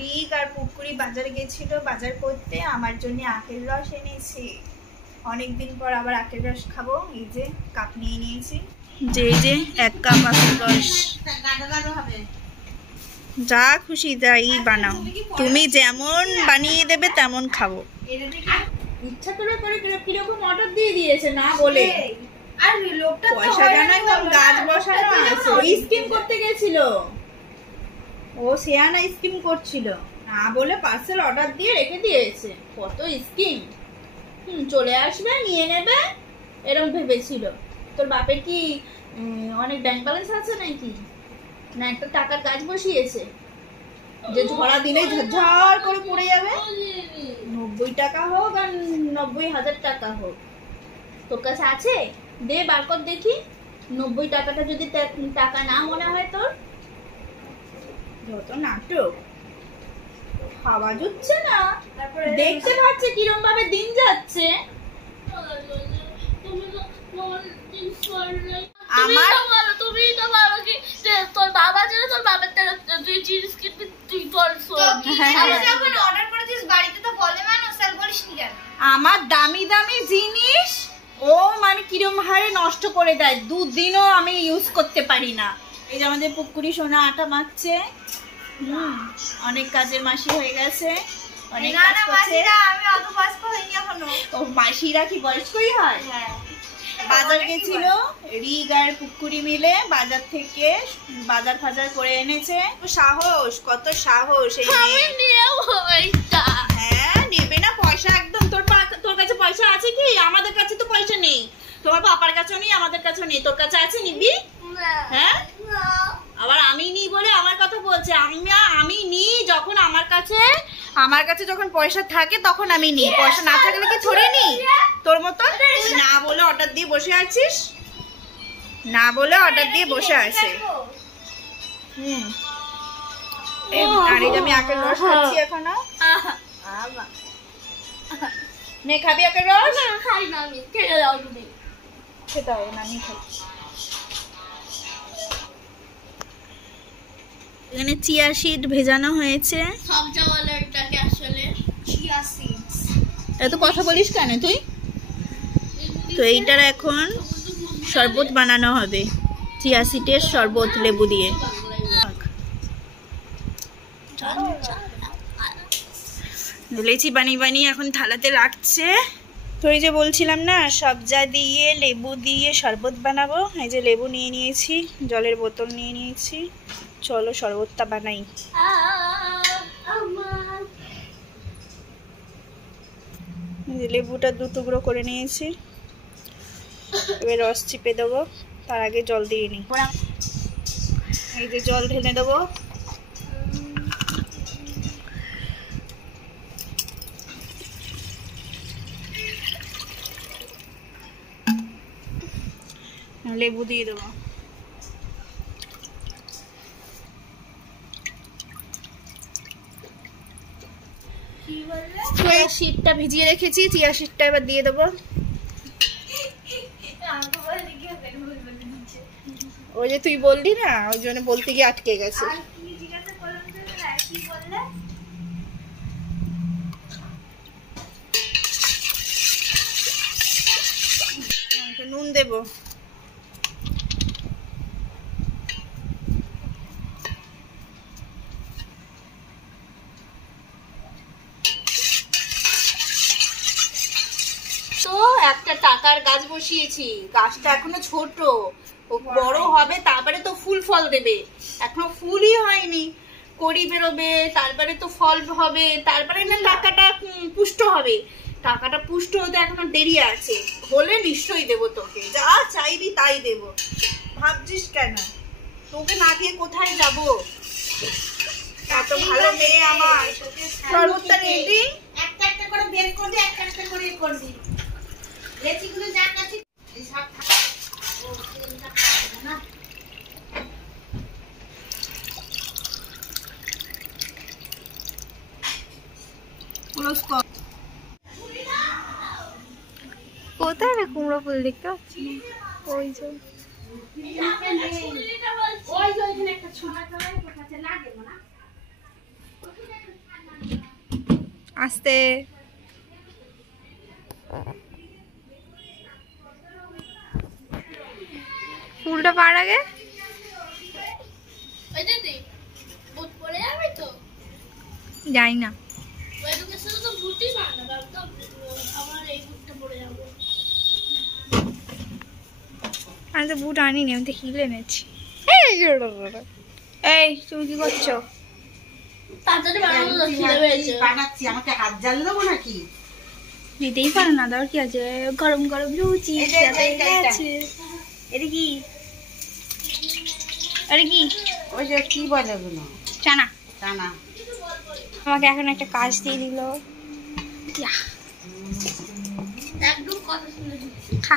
রিক আর পুকুরি বাজারে গেছিল বাজার করতে, আমার জন্য আখের রস এনেছি। অনেকদিন পর আবার আখের রস খাবো। এই যে কাপ নিয়ে নিয়েছি, যে এই যে 1 কাপ আখের রস। যা খুশি তাই বানাও, তুমি যেমন বানিয়ে দেবে তেমন খাবো। ইচ্ছা করে করে কিরকম অর্ডার দিয়ে দিয়েছে না বলে। আর লোকটা পয়সা জানাই কম, গাছ বসানো আছে। স্কিম করতে গেছিল ও, সিয়ানা স্কিম করছিল না বলে পার্সেল অর্ডার দিয়ে রেখে দিয়েছে। কত স্কিম, চলে আসবে নিয়ে নেবে এরকম ভেবেছিল। তোর বাপের কি অনেক ব্যাংক ব্যালেন্স আছে নাকি, না একটা টাকার গাছ বসিয়েছে যে ঝড়া দিলেই ঝরঝর করে পড়ে যাবে? 90 টাকা হোক আর 90,000 টাকা হোক, তোর কাছে আছে? দে বার কর দেখি। 90 টাকাটা যদি টাকা না মনে হয় তোর, যত নাটক। খাওয়া জুটছে না, দেখতে পাচ্ছে কিরম ভাবে দিন যাচ্ছে। আমার দামি দামি জিনিস ও মানে কিরম হারে নষ্ট করে দেয়, 2 দিনও আমি ইউজ করতে পারি না। এই যে আমাদের পুকুরি সোনা আটা মাখছে, অনেক কাজের মাসি হয়ে গেছে, অনেক কাজ করছে। আমি অত বয়স্ক হইনি এখনো। ও মাসিরা কি বয়স্কই হয়? হ্যাঁ। বাজার গেছিল রিগ আর পুকুরি মিলে, বাজার থেকে বাজার ফাজার করে এনেছে। সাহস, কত সাহস। হ্যাঁ নেবে না পয়সা একদম। তোর কাছে পয়সা আছে কি? আমাদের কাছে তো পয়সা নেই, তোমার বাবার কাছেও নেই, আমাদের কাছেও নেই। তোর কাছে আছে? নিবি? হ্যাঁ, আবার আমি নি বলে আমার কথা বলছে। আমি নি যখন আমার কাছে যখন পয়সা থাকে তখন আমি নি, পয়সা না থাকলে কি থরে নি? তোর মতো না বলে অর্ডার দিয়ে বসে আছিস, না বলে অর্ডার দিয়ে বসে আছে। আরে আমি আখের রস খাচ্ছি এখনো। নে খাবি আখের রস? না খাই না আমি, খেতে দাও তুমি। খেতে হবে না, আমি খাই। এখানে চিয়া সিড ভেজানো হয়েছে। সবজাওয়ালাটাকে আসলে চিয়া সিডস। এত কথা বলিস কেন তুই? তো এইটার এখন শরবত বানানো হবে, চিয়া সিডের শরবত লেবু দিয়ে। লেচি বানিয়ে এখন থালাতে রাখছে। তো এই যে বলছিলাম না সবজা দিয়ে লেবু দিয়ে শরবত বানাবো। এই যে লেবু নিয়ে নিয়েছি, জলের বোতল নিয়ে নিয়েছি, চলো শরবতটা বানাই। লেবুটা 2 টুকরো করে নিয়েছি, এবার রস চিপে দেবো। তার আগে জল দিয়ে নিই। এই যে জল ঢেলে দেবো। লেবু দিয়ে দেবো। চিয়া সিডটা ভিজিয়ে রেখেছি, চিয়া সিডটা এবার দিয়ে দেবো। ওই যে তুই বললি না, ওই জন্য বলতে গিয়ে আটকে গেছে। নুন দেবো। তো একটা টাকার গাছ বসিয়েছি, গাছটা এখনো ছোট, বড় হবে তারপরে তো ফুল ফল দেবে। এখনো ফুলই হয়নি, কড়ি বেরোবে, তারপরে তো ফল হবে, তারপরে না টাকাটা পুষ্ট হবে। টাকাটা পুষ্ট হতে এখনো দেরি আছে, হলে নিশ্চয়ই দেবো তোকে, যা চাইবি তাই দেবো। ভাবছিস কেন? তোকে না দিয়ে কোথায় যাবো? এত ভালো মেয়ে আমার। শরবতটা রেডি, একটা একটা করে বের করবি, একটা একটা করে করবি। লেচিগুলো যা কাছে এই সব থাকে ও তেলটা খাবে না। ক্লোজ কর। কোথায় রে কুমড়ো ফুল দেখতে পাচ্ছি না? ওই যে ওইখানে একটা ছোট কাছে লাগে না। আস্তে। ফুলটা পার আগে যাই না, আমি তো বুট আনিনি, আমি তো হিল এনেছি। এই তুমি কি করছো? দিতেই পারো না, দেওয়ার কি আছে? গরম গরম লুচি। এটা কি? আরে কি ওই যে কি বলে ওগুলো? চানা। চানা। আমাকে এখন একটা কাজ দিয়ে দিল। একদম কথা শুনে খা।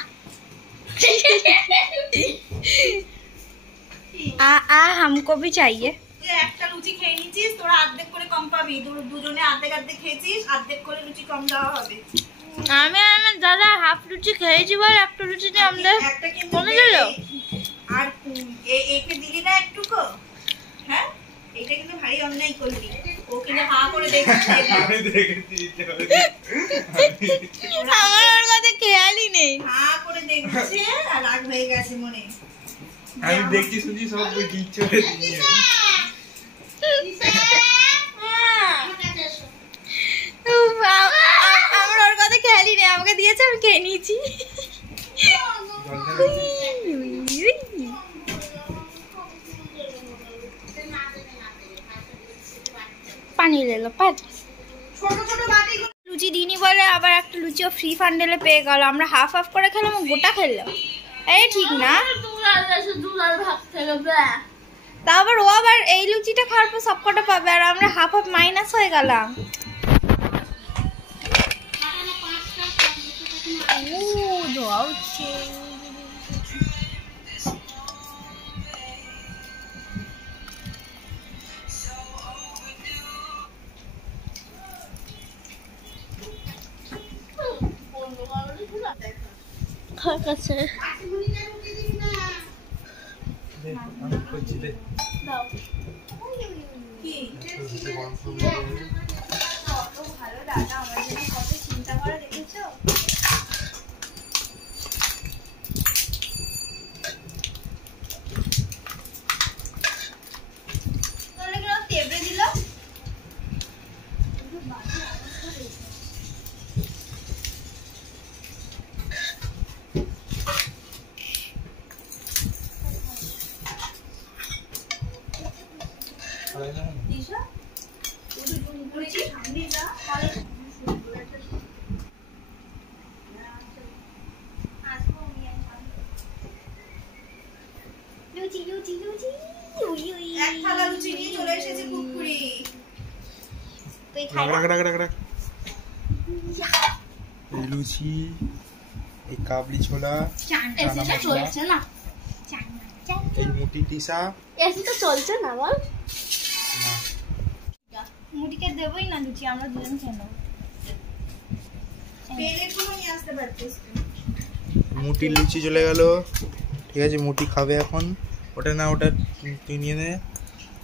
हमको भी चाहिए। একটা লুচি খেয়ে নিছিস, তোরা অর্ধেক করে কম পাবি। দুজনে অর্ধেক অর্ধেক খেয়েছিস, অর্ধেক করে লুচি কম দেওয়া হবে। আমি আমার দাদা হাফ লুচি খেয়েছি বলে একটা লুচিতে আমাদের একটা কিন্তু কমে গেল। আর একে দিলি না একটুকু? হ্যাঁ, এটা কিন্তু ভারী অন্যায় করলি। ও কিন্তু হা করে দেখছে। আমি দেখেছি, আমার ওর কথা খেয়ালই নেই। হা করে দেখছে আর রাগ হয়ে গেছে মনে। আমি দেখছি শুনছি সব দিচ্ছে ওরে দিয়ে। আমার ওর কথা খেয়ালই নেই, আমাকে দিয়েছে আমি খেয়ে নিয়েছি। পানি লেলো পাঁচ লুচি দিইনি বলে আবার একটা লুচিও ফ্রি ফান্ডেলে পেয়ে গেল। আমরা হাফ হাফ করে খেলাম, গোটা খেললো। এই ঠিক না। তা আবার ও আবার এই লুচিটা খাওয়ার পর সবকটা পাবে, আর আমরা হাফ হাফ মাইনাস হয়ে গেলাম। ধোয়া উঠছে। কাছে আমি করছি দে। দাও কি কত ভালো দাদা, আমার জন্য কত চিন্তা করে দেখেছো। তেবড়ে দিল। এক থালা লুচি নিয়ে চলে এসেছে কুকুরি। এই লুচি, এই কাবলি ছোলা, চানা মশলা, চলছে না, এই মুটি টিসা। এসি তো চলছে না বল। মুটিকে দেবই না লুচি, আমরা দুজন খেয়ে নেবো। প্লেটগুলো নিয়ে আসতে পারতিস। মুটির লুচি চলে গেল। ঠিক আছে, মুটি খাবে এখন। ওটা না, ওটা তুই নিয়ে নে।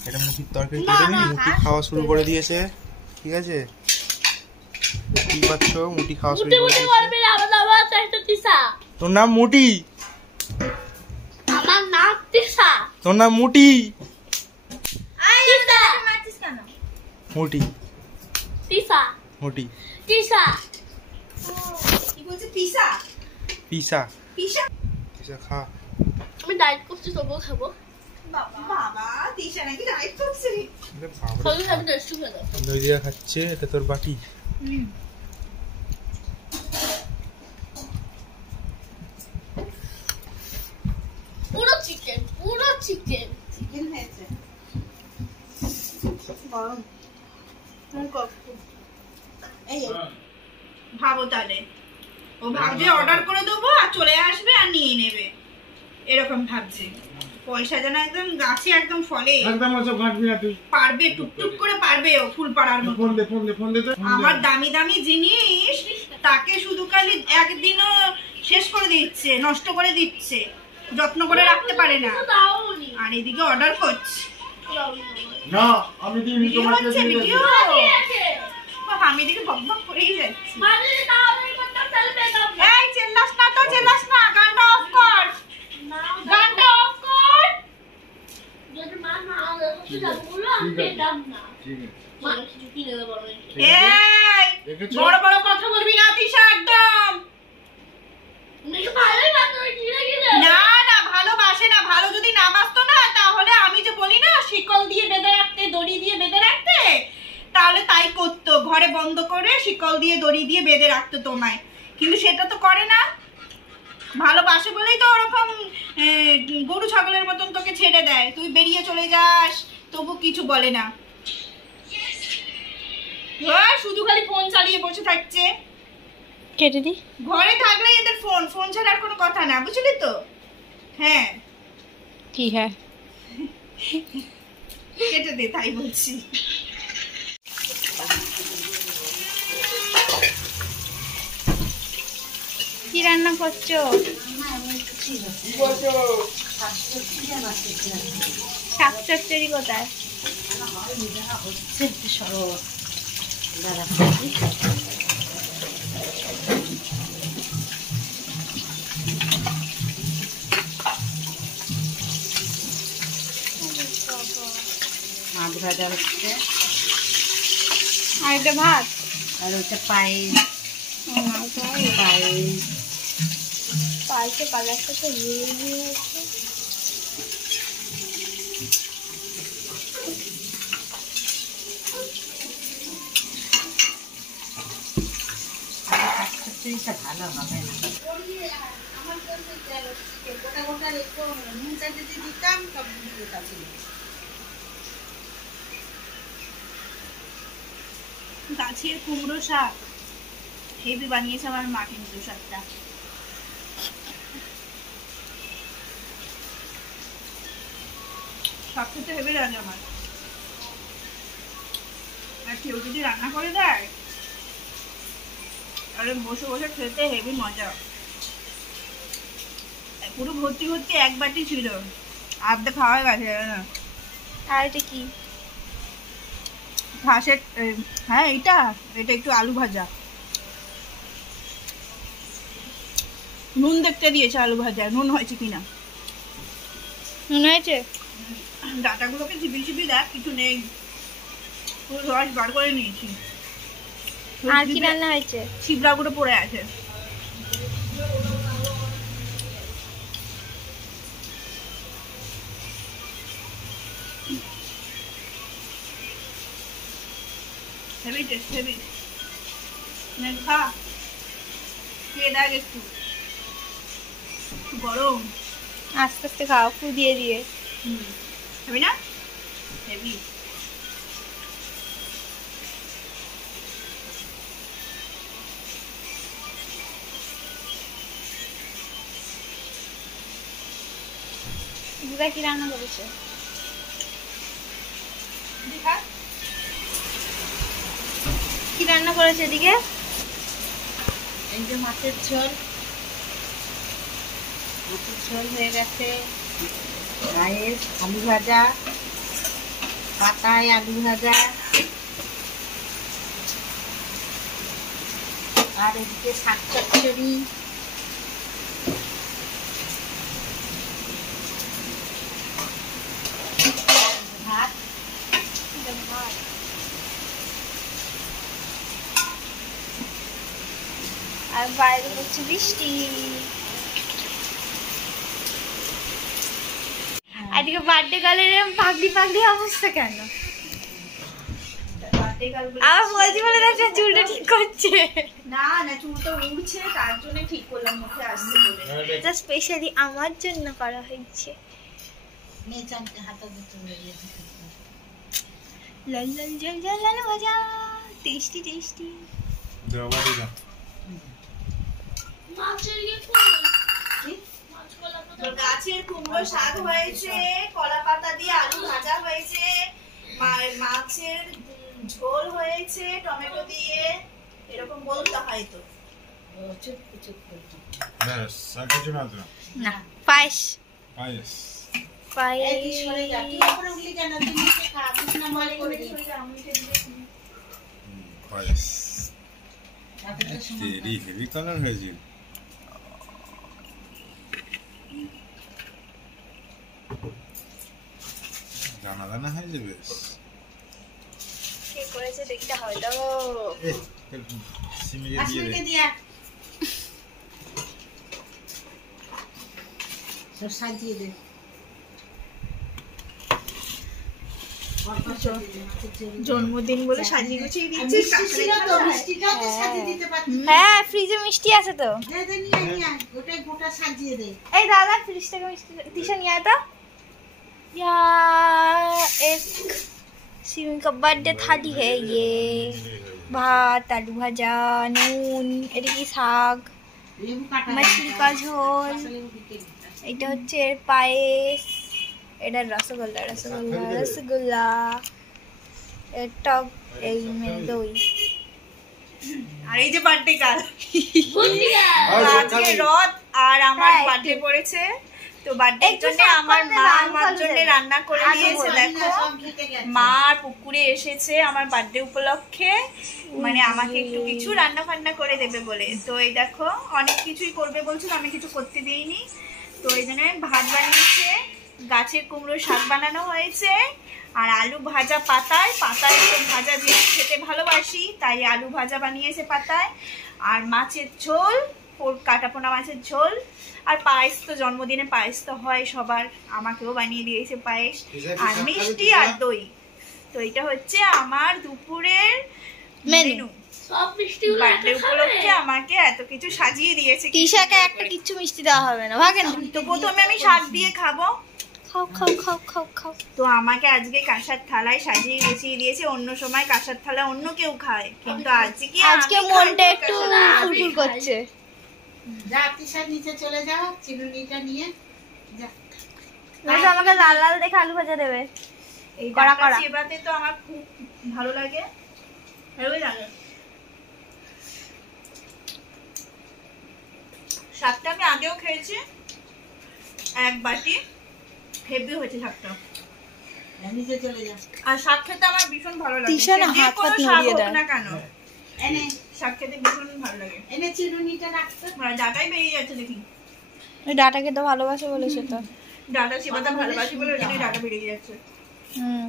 এটা মুটির তরকারি কেটে নি। মুটি খাওয়া শুরু করে দিয়েছে। ঠিক আছে, কি পাচ্ছ? মুটি খাওয়া শুরু করে দিয়েছে। তোর নাম মুটি? আমার নাম তিসা। তোর নাম মুটি? তিসা মারছিস কেন? মুটি তিসা মুটি তিসা। কি বলছে? পিসা? পিসা পিসা? পিসা খা। আমি ডায়েট করছি, তবুও খাবো। বাবা, তিশা নাকি ডায়েট করছে? খাবি খাবি টেস্ট করে দাও। নইদিয়া খাচ্ছে। এটা তোর বাটি। পুরো চিকেন, পুরো চিকেন। চিকেন হয়েছে। এই ভাবো তাহলে, ও ভাবছে অর্ডার করে দেবো আর চলে আসবে আর নিয়ে নেবে, এরকম ভাবছে। পয়সা যেন একদম গাছে একদম ফলে। একদম ওসব ঘাটবি না তুই। পারবে, টুকটুক করে পারবে ও ফুল পাড়ার মতো। ফোন দে তো। আমার দামি দামি জিনিস তাকে শুধু খালি একদিনও শেষ করে দিচ্ছে, নষ্ট করে দিচ্ছে, যত্ন করে রাখতে পারে না। দাওনি আর এদিকে অর্ডার করছে। না, আমি দিইনি, ভিডিও তোমাকে হচ্ছে, দিয়ে ভিডিও। দেব। আছে। আমি দেখে বক বক করেই যাচ্ছি। মানে তাহলে করতাম তাহলে পেতাম না। এই চেল্লাস না তো, চেল্লাস না, গানটা অফ কর, গানটা অফ কর। যদি মা না করতে যাবো বলো আমি পেতাম না। মা কিছু কিনে দেবো না। এই বড় বড় কথা বলবি না তিশা একদম। নাকি ভালোই বান্ধবী কিনে কিনে। না না, ভালোবাসে না। ভালো যদি না বাসতো না তাহলে আমি যে বলি না শিকল দিয়ে বেঁধে রাখতে, দড়ি দিয়ে বেঁধে রাখতে, তাহলে তাই করতো। ঘরে বন্ধ করে শিকল দিয়ে দড়ি দিয়ে বেঁধে রাখতো তোমায়, কিন্তু সেটা তো করে না। ভালোবাসে বলেই তো ওরকম গরু ছাগলের মতন তোকে ছেড়ে দেয়, তুই বেরিয়ে চলে যাস তবু কিছু বলে না। শুধু খালি ফোন চালিয়ে বসে থাকছে। কেটে দি। ঘরে থাকলে এদের ফোন, ফোন ছাড়া আর কোনো কথা না, বুঝলি তো? হ্যাঁ কি হ্যাঁ, কেটে দে, তাই বলছি। কি রান্না করছো? শাক চচ্চড়ি কোথায়? মাছ ভাজা হচ্ছে, আর এটা ভাত, আর ওটা পায়েস। পায়েসে কালারটা তো হেভি হয়েছে। চচ্চড়িটা ভালো হবে না। গাছের কুমড়ো শাক হেভি বানিয়েছে আমার মা, কিন্তু শাকটা শাক খেতে হেভি লাগে আমার। আর কেউ যদি রান্না করে দেয় তাহলে বসে বসে খেতে হেভি মজা। পুরো ভর্তি ভর্তি এক বাটি ছিল, আধা খাওয়া গেছে না। আর এটা কি? ঘাসের, হ্যাঁ এটা একটু আলু ভাজা, নুন দেখতে দিয়েছে আলু ভাজা, নুন হয়েছে কিনা। নুন হয়েছে? ডাটাগুলোকে চিপি চিপি দেখ, কিছু নেই, পুরো রস বার করে নিয়েছি। আর কি রান্না হয়েছে? ছিবড়াগুলো পড়ে আছে। Heavy taste, heavy. খা, খেয়ে দেখ একটু, গরম। আস্তে আস্তে খাও, ফু দিয়ে দিয়ে। হেভি না? হেভি। দিদা কি রান্না করেছে? কি রান্না করেছে এদিকে? এই যে মাছের ঝোল হয়ে গেছে, পায়েস, আলু ভাজা, পাতায় আলু ভাজা, আর এদিকে শাক চচ্চড়ি। ভাত, আর বাইরে হচ্ছে বৃষ্টি। আজকে বার্থডে গালের এরকম পাগলি পাগলি অবস্থা কেন? আমার বলছি বলে দেখছে চুলটা ঠিক করছে। না না, চুলটা উড়ছে, তার জন্য ঠিক করলাম, মুখে আসছে বলে। এটা স্পেশালি আমার জন্য করা হয়েছে। লাল লাল জল জল লাল ভাজা, টেস্টি টেস্টি। মাছের ইয়ে গাছের কুমড়ো শাক হয়েছে, কলা পাতা দিয়ে আলু ভাজা হয়েছে, মাছের ঝোল হয়েছে টমেটো দিয়ে, এরকম বলতে হয় তো। না, পায়েস। পায়েস। পায়েস। পায়েস তেরি হেভি কালার হয়েছে দানা দানা হয়েছে বেশ কে করেছে দেখতে হয় তো সিমে দিয়ে দে দিয়ে সব সাজিয়ে দে জন্মদিন বলে সাজিয়ে গুছিয়ে দিচ্ছিস। মিষ্টিটা তো সাজিয়ে দিতে পারতি হ্যাঁ ফ্রিজে মিষ্টি আছে তো। দে দে নিয়ে আয় ওটাই গোটা সাজিয়ে দে এই दादा फ्रिज থেকে मिष्टी टीशन नहीं आया था यार एक सिमी का बर्थडे थाली है ये भात आलू भाजा नून এদিকে শাক লেবু কাটা मछली का झोल লেবু দিতে এটা হচ্ছে পায়েস এটা রসগোল্লা রসগোল্লা রসগোল্লা এটা এই দই আর এই যে বার্থডে কাল আজকে রথ আর আমার বার্থডে পড়েছে তো বার্থডের জন্য আমার মা আমার জন্য রান্না করে দিয়েছে দেখো সব খেতে গেছে মা আর পুকুরে এসেছে আমার বার্থডে উপলক্ষে মানে আমাকে একটু কিছু রান্না ফান্না করে দেবে বলে তো এই দেখো অনেক কিছুই করবে বলছিল আমি কিছু করতে দেইনি তো এই জন্য ভাত বানিয়েছে গাছের কুমড়ো শাক বানানো হয়েছে আর আলু ভাজা পাতায় পাতায় তো ভাজা দিয়ে খেতে ভালোবাসি তাই আলু ভাজা বানিয়েছে পাতায় আর মাছের ঝোল কাটাপোনা মাছের ঝোল আর পায়েস তো জন্মদিনে পায়েস তো হয় সবার আমাকেও বানিয়ে দিয়েছে পায়েস আর মিষ্টি আর দই তো এটা হচ্ছে আমার দুপুরের মেনু সব মিষ্টিগুলো বার্থডে উপলক্ষে আমাকে এত কিছু সাজিয়ে দিয়েছে তিশাকে একটা কিচ্ছু মিষ্টি দেওয়া হবে না ভাগেন তো প্রথমে আমি শাক দিয়ে খাবো খাও খাও খাও খাও খাও তো আমাকে আজকে কাঁসার থালায় সাজিয়ে গুছিয়ে দিয়েছে অন্য সময় কাঁসার থালা অন্য কেউ খায় কিন্তু আজকে আজকে আমি মনটা খাবো একটু কাঁসার থালায়। ফুরফুর করছে যা তিশা নিচে চলে যাও চিরুনিটা নিয়ে যা নয়তো আমাকে লাল লাল দেখে আলু ভাজা দেবে এই কড়া ডাটা কড়া। চেবাতে তো আমার খুব ভালো লাগে ভালোই লাগে শাকটা আমি আগেও খেয়েছি এক বাটি হেভি হয়েছে শাকটা নিচে চলে যা আর শাক খেতে আমার ভীষণ ভালো লাগে তিশা না সে যে হাত কোনো হাত শাক নড়িয়ে হোক দেয়। না কেন এনে শাক খেতে ভীষণ ভালো লাগে এনে চিরুনিটা রাখতে মানে ডাটাই বেরিয়ে যাচ্ছে দেখি ওই ডাটাকে তো ভালোবাসে বলেছে তো ডাটা চিবাতে ভালোবাসি বলে ওই জন্য ডাটা বেরিয়ে যাচ্ছে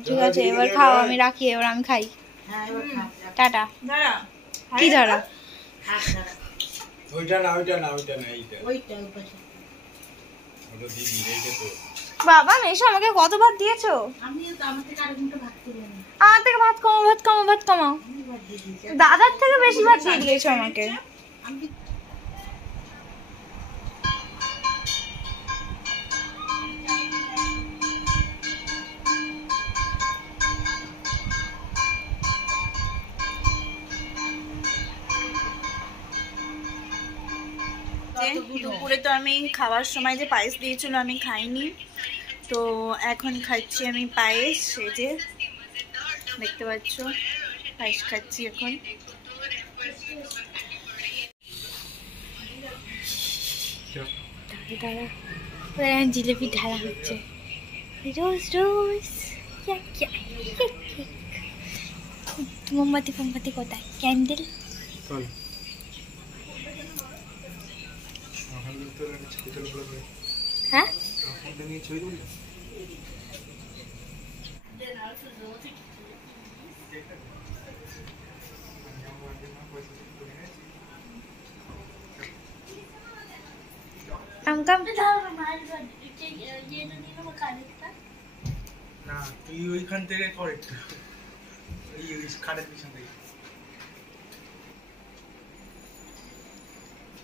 ঠিক আছে এবার খাও আমি রাখি এবার আমি খাই হ্যাঁ এবার খা যা। টাটা দাঁড়া কি ধরা হাত ধরা ওইটা না এইটা ওইটা পাশে ওটা দিবি এইটা তো বাবা মেশো আমাকে কত ভাত দিয়েছো আমিও তো আমার থেকে আরেক মুঠো ভাত তুলে নিই আমার থেকে ভাত কমাও ভাত কমাও ভাত কমাও আমি ভাত দিয়ে দিয়েছি দাদার থেকে বেশি ভাত দিয়ে দিয়েছো আমাকে আমি দুপুরে তো আমি খাওয়ার সময় যে পায়েস দিয়েছিল আমি খাইনি তো এখন খাচ্ছি আমি পায়েস এই যে দেখতে পাচ্ছ পায়েস খাচ্ছি এখন জিলেপি ঢালা হচ্ছে রোজ রোজ মোমবাতি ফোমবাতি কোথায় ক্যান্ডেল চল হ্যাঁ নিয়ে ছবি তুলবো আমকাম না তুই ওইখান থেকে কর একটু ওই খাটের পিছন থেকে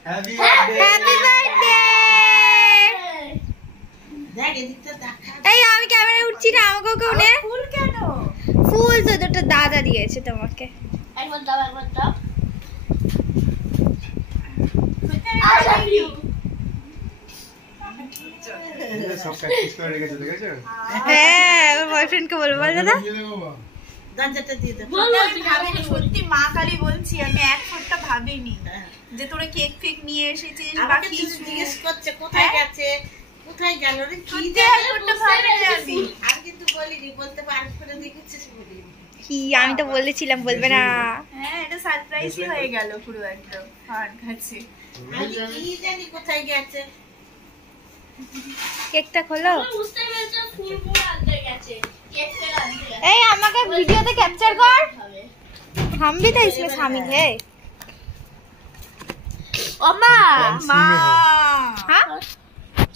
হ্যাপি হ্যাপি বার্থডে দেখ এদিকটা দেখা এই আমি ক্যামেরায় উঠছি না আমাকেও কেউ নে ফুল কেন ফুল তো দুটো দাদা দিয়েছে তোমাকে একবার দাও সব প্র্যাকটিস করে রেখেছে দেখেছো হ্যাঁ আমার বয়ফ্রেন্ডকে বলবো বল দাদা দরজাটা দিয়ে দাও আমি ভাবিনি সত্যি মা কালী বলছি আমি এক ফোঁটা ভাবিনি যে তোরা কেক ফেক নিয়ে এসেছিস বা আমাকে কিছু জিজ্ঞেস করছে কোথায় গেছে কোথায় গেল রে কি সত্যি জানি এক ফোঁটা ভাবিনি আমি আমি কিন্তু বলিনি বলতে পারবো করে দেখেছিস বলিনি কি আমি তো বলেছিলাম বলবে না হ্যাঁ এটা সারপ্রাইজই হয়ে গেল পুরো একদম আমার কাছে। কোথায় গেছে? কেকটা খোলো। বুঝতে পেরেছে ফুলগুলো আনতে গেছে, কেকটা আনতে গেছে। এই আমাকে ভিডিওতে ক্যাপচার কর। हम भी तो इसमें शामिल है। ओ माँ মা हाँ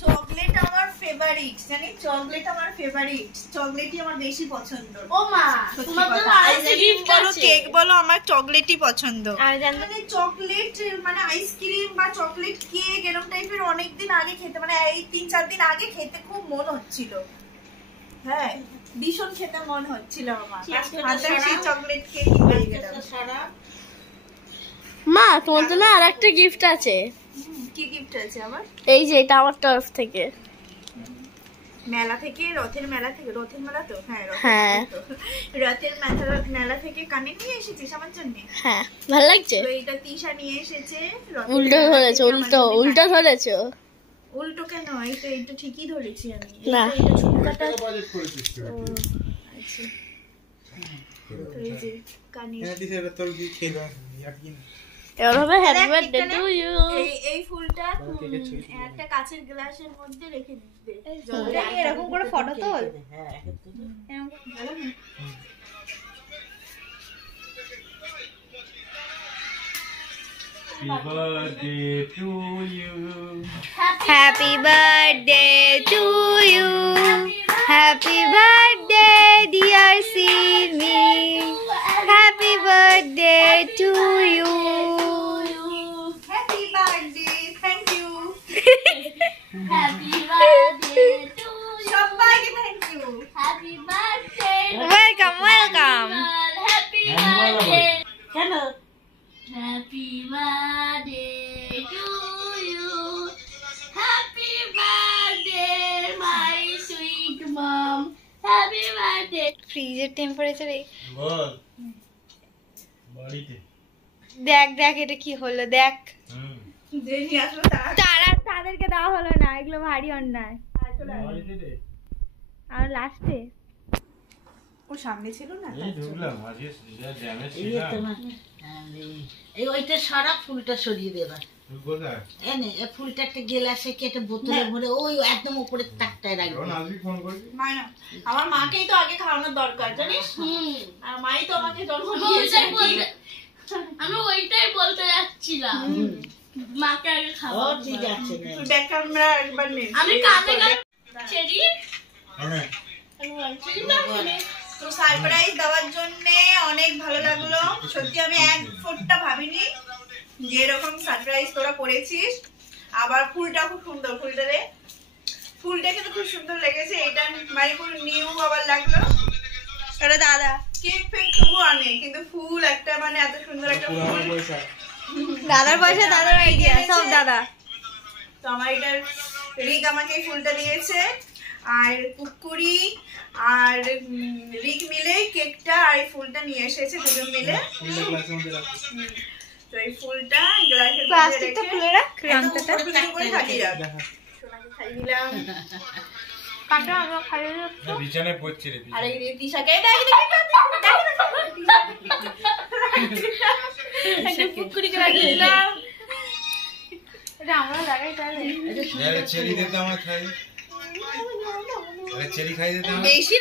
চকলেট আমার ফেভারিট, জানি চকলেট আমার ফেভারিট, চকলেটই আমার বেশি পছন্দ। ও মা, সত্যি তোমার জন্য কথা। আরেকটা gift বলো আছে। কেক বলো, আমার চকলেটই পছন্দ। আমি জানতাম মানে চকলেট মানে আইসক্রিম বা চকলেট কেক এরকম টাইপের অনেকদিন আগে খেতে, মানে এই 3-4 দিন আগে খেতে খুব মন হচ্ছিল। হ্যাঁ ভীষণ খেতে মন হচ্ছিল আমার। হাতে সেই চকলেট কেক হয়ে গেল। মা তোমার জন্য আরেকটা গিফট আছে। কি গিফট আছে আবার? এই যে এটা আমার তরফ থেকে। মেলা থেকে, রথের মেলা থেকে, রথের মেলা তো? হ্যাঁ হ্যাঁ। রথের মেলা থেকে কানে নিয়ে এসেছিস আমার জন্য? হ্যাঁ ভালো লাগছে। তো এটা তিশা নিয়ে এসেছে। রথের উল্টো মেলা ধরেছো, থেকে আমার জন্য উল্টো কানে- ধরেছো। উল্টো কেন? এইটা ঠিকই ধরেছি আমি। না। এটা ঝুমকাটা। বাজেট করেছিস তুই? ও, আচ্ছা। তো এই যে কানে হ্যাঁ দিছে, এটা তোর কি খেলা ইয়ার কি না? এবার হবে হ্যাপি দেখ, বার্থডে এখানে টু ইউ। এই ফুলটা কেকের ছবি তুলে একটা কাঁচের গ্লাসের মধ্যে রেখে দিতে। এরকম করে ফটো তোল। Happy birthday to you. Happy birthday to you. Happy birthday dear Simi. Happy birthday to you. Happy birthday, thank you happy birthday to you. সবাইকে, thank you. Happy birthday. Welcome, welcome. Happy birthday. কেন? Happy birthday to you. Happy birthday my sweet mom. Happy birthday. ফ্রিজের temperature বল বাড়িতে। দেখ দেখ এটা কি হলো দেখ। যে নিয়ে আসলো তাদেরকে দেওয়া হলো না, এগুলো ভারী অন্যায়। বাড়িতে রে। আর লাস্টে ও সামনে ছিল না। এই ঢুকলাম আজকে যা ড্যামেজ ছিল। এই ওইটা সারা ফুলটা সরিয়ে দেবা। তুই কোথায়? এনে এই ফুলটা একটা গ্লাসে কেটে বোতলে ভরে ওই একদম উপরে তাকটায় রাখবে। যখন আসবি ফোন করবি। মায়না, আমার মাকেই তো আগে খাওয়ানোর দরকার, জানিস? আর মাই তো আমাকে জন্ম দিয়েছে। আমি ওইটাই বলতে যাচ্ছিলাম, মাকে আগে ও খাওয়া। ঠিক আছে নে। তুই ব্যাক ক্যামেরা একবার নে। আমি কানে কানে চেরি হ্যাঁ তো সারপ্রাইজ দেওয়ার জন্য অনেক ভালো লাগলো সত্যি। আমি এক ফোঁটা ভাবিনি যে এরকম সারপ্রাইজ তোরা করেছিস। আবার ফুলটা খুব সুন্দর, ফুলটা কিন্তু খুব সুন্দর লেগেছে। এটা মানে খুব নিউ আবার লাগলো। এটা দাদা কেক ফেক তবু আনে, কিন্তু ফুল একটা মানে এত সুন্দর একটা পুরো ফুল। আমার পয়সা। দাদার পয়সা দাদার আইডিয়া সব দাদা। তো আমার এটার রিক আমাকে এই ফুলটা দিয়েছে, আর কুকুরি আর রিক মিলে কেকটা আর এই ফুলটা নিয়ে এসেছে দুজন মিলে। ফুলটা গ্লাসের মধ্যে রাখ। তো এই ফুলটা গ্লাসের মধ্যে প্লাস্টিকটা রেখে খুলে রাখ, রামটাটা একদম উপর করে খাইয়ে রাখ। দেখা। সোনাকে খাইয়ে দিলাম। কাটা আমরা খাইয়ে যাচ্ছি। বিছানায় পড়ছে রে। আর এই তিশাকে দেখি কুকুরিকে রাখিয়ে দিলাম। এটা আমরা লাগাই তাহলে। চেরি দিতে আমার খাই। চেরি খাই দিতে আমার। বেশি